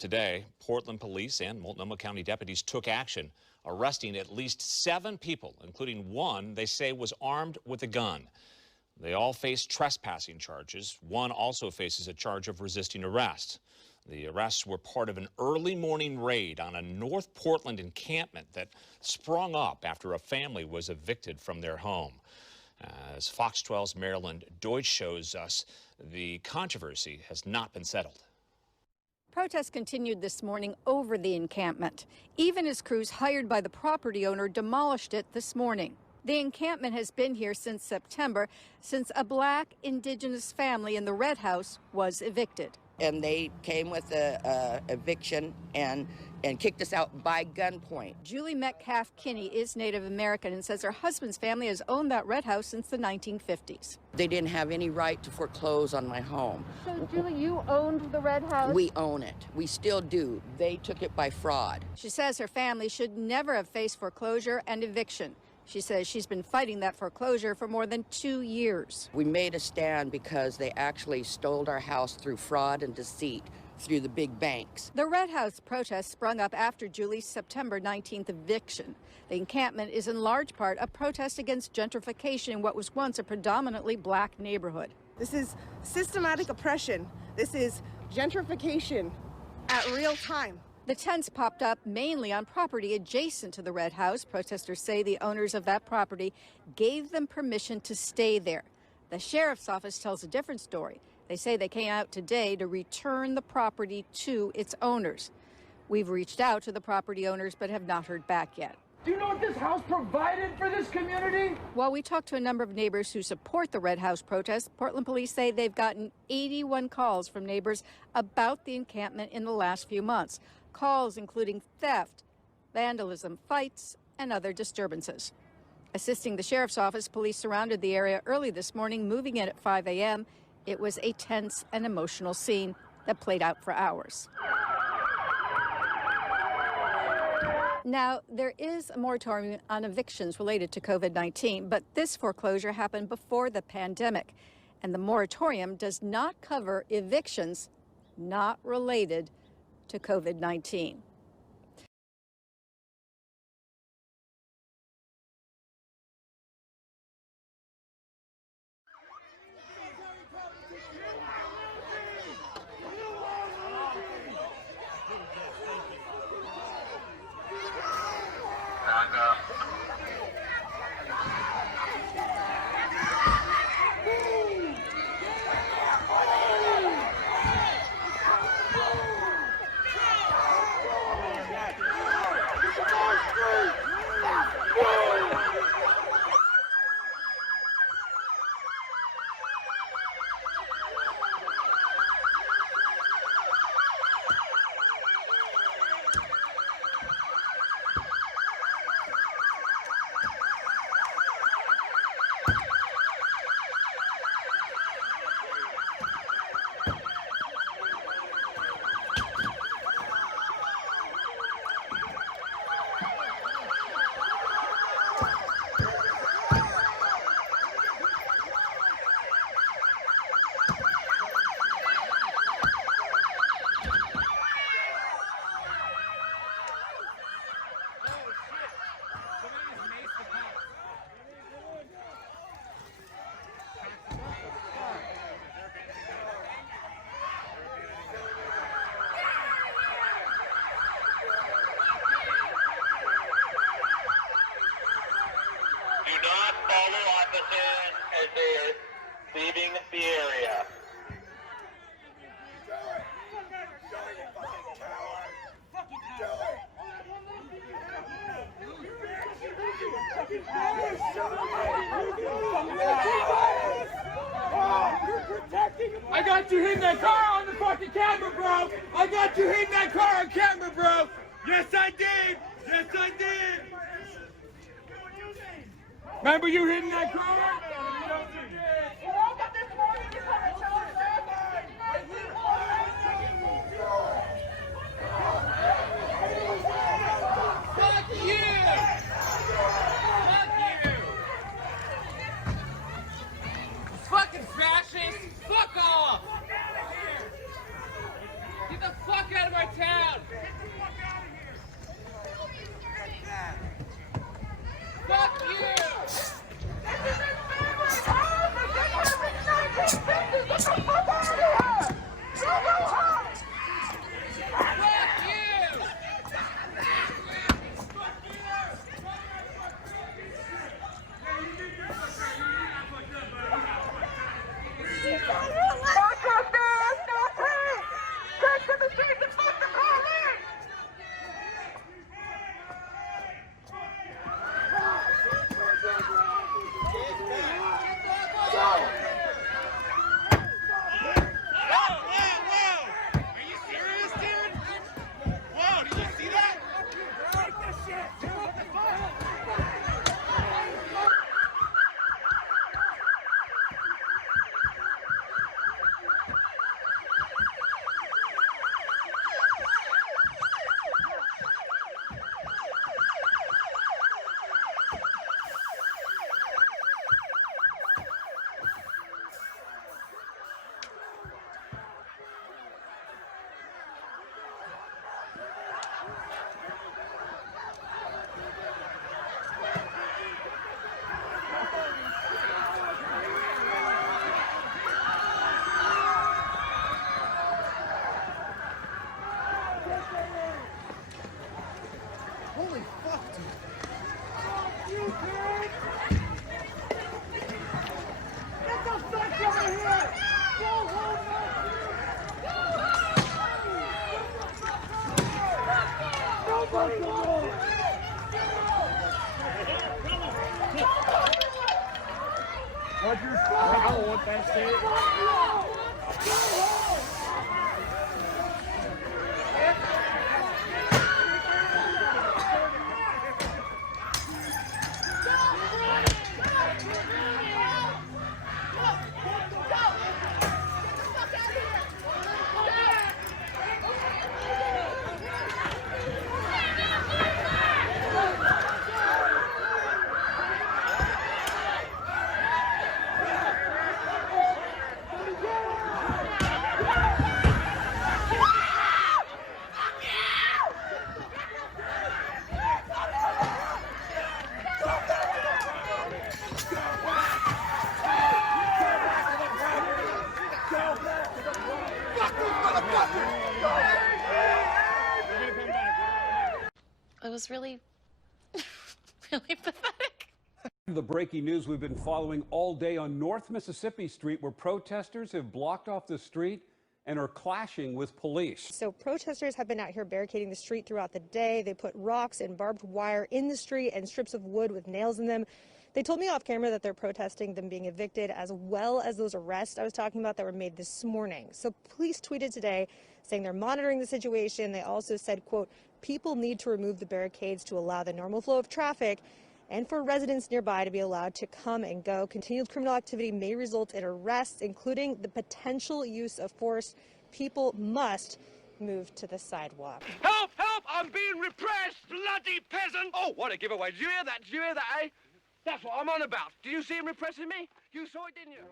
today, Portland police and Multnomah County deputies took action, arresting at least 7 people, including one they say was armed with a gun. They all face trespassing charges. One also faces a charge of resisting arrest. The arrests were part of an early morning raid on a North Portland encampment that sprung up after a family was evicted from their home. As Fox 12's Marilyn Deutsch shows us, the controversy has not been settled. Protests continued this morning over the encampment, even as crews hired by the property owner demolished it this morning. The encampment has been here since September, since a black indigenous family in the Red House was evicted. And they came with a eviction and kicked us out by gunpoint. Julie Metcalf Kinney is Native American and says her husband's family has owned that Red House since the 1950s. They didn't have any right to foreclose on my home. So, Julie, you owned the Red House? We own it. We still do. They took it by fraud. She says her family should never have faced foreclosure and eviction. She says she's been fighting that foreclosure for more than 2 years. We made a stand because they actually stole our house through fraud and deceit through the big banks. The Red House protest sprung up after Julie's September 19th eviction. The encampment is in large part a protest against gentrification in what was once a predominantly black neighborhood. This is systematic oppression. This is gentrification at real time. The tents popped up mainly on property adjacent to the Red House. Protesters say the owners of that property gave them permission to stay there. The sheriff's office tells a different story. They say they came out today to return the property to its owners. We've reached out to the property owners but have not heard back yet. Do you know what this house provided for this community? While we talked to a number of neighbors who support the Red House protest, Portland police say they've gotten 81 calls from neighbors about the encampment in the last few months. Calls including theft, vandalism, fights, and other disturbances. Assisting the sheriff's office, police surrounded the area early this morning, moving in at 5 a.m. It was a tense and emotional scene that played out for hours. Now, there is a moratorium on evictions related to COVID-19, but this foreclosure happened before the pandemic, and the moratorium does not cover evictions not related to COVID-19. As they're leaving the area. I got you hitting that car on the fucking camera, bro! I got you hitting that car on camera, bro! Yes, I did! Yes, I did! Remember you hitting that car? Fuck you! Fuck you! Fucking fascist! Fuck off! Get the fuck out of my town! Holy fuck, dude. Fuck you, dude! Get the fuck out of here! Go home, nobody move! Watch your step! I don't want that shit. Go home! It was really, really pathetic. The breaking news we've been following all day on North Mississippi Street, where protesters have blocked off the street and are clashing with police. So protesters have been out here barricading the street throughout the day. They put rocks and barbed wire in the street and strips of wood with nails in them. They told me off camera that they're protesting them being evicted, as well as those arrests I was talking about that were made this morning. So police tweeted today saying they're monitoring the situation. They also said, quote, people need to remove the barricades to allow the normal flow of traffic and for residents nearby to be allowed to come and go. Continued criminal activity may result in arrests, including the potential use of force. People must move to the sidewalk. Help! Help! I'm being repressed! Bloody peasant! Oh, what a giveaway. Did you hear that? Did you hear that, eh? That's what I'm on about. Did you see him repressing me? You saw it, didn't you?